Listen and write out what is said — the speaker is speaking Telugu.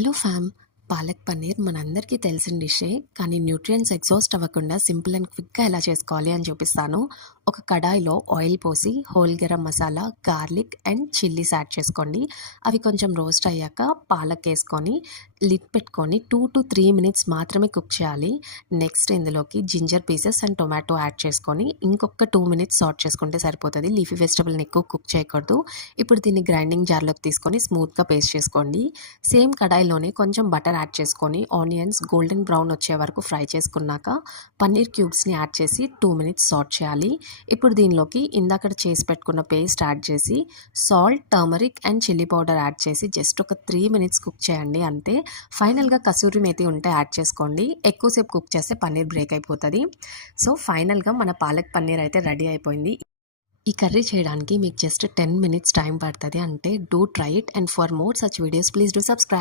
హలో ఫ్యామ్. పాలక్ పన్నీర్ మనందరికీ తెలిసిన డిషే. కానీ న్యూట్రియంట్స్ ఎగ్జాస్ట్ అవ్వకుండా సింపుల్ అండ్ క్విక్గా ఎలా చేసుకోవాలి అని చూపిస్తాను. ఒక కడాయిలో ఆయిల్ పోసి whole garam masala, garlic and chillies add చేసుకోండి. అవి కొంచెం రోస్ట్ అయ్యాక పాలక్ వేసుకొని లిడ్ పెట్టుకొని 2 to 3 మినిట్స్ మాత్రమే కుక్ చేయాలి. నెక్స్ట్ ఇందులోకి ginger pieces and tomato add చేసుకొని ఇంకొక 2 మినిట్స్ సాట్ చేసుకుంటే సరిపోతుంది. లీఫీ వెజిటబుల్ని ఎక్కువ కుక్ చేయకూడదు. ఇప్పుడు దీన్ని గ్రైండింగ్ జార్లోకి తీసుకొని స్మూత్గా పేస్ట్ చేసుకోండి. సేమ్ కడాయిలోనే కొంచెం బటర్ యాడ్ చేసుకొని ఆనియన్స్ గోల్డెన్ బ్రౌన్ వచ్చే వరకు ఫ్రై చేసుకున్నాక పన్నీర్ క్యూబ్స్ని యాడ్ చేసి 2 మినిట్స్ సాట్ చేయాలి. ఇప్పుడు దీనిలోకి ఇందాక చేసి పెట్టుకున్న పేస్ట్ యాడ్ చేసి salt, turmeric and chilli powder add చేసి జస్ట్ ఒక 3 మినిట్స్ కుక్ చేయండి అంతే. ఫైనల్గా కసూరి మేతి ఉంటే యాడ్ చేసుకోండి. ఎక్కువసేపు కుక్ చేస్తే పన్నీర్ బ్రేక్ అయిపోతుంది. సో ఫైనల్గా మన పాలక్ పన్నీర్ అయితే రెడీ అయిపోయింది. ఈ కర్రీ చేయడానికి మీకు జస్ట్ 10 మినిట్స్ టైం పడుతుంది. అంటే do try it and for more such videos please do subscribe.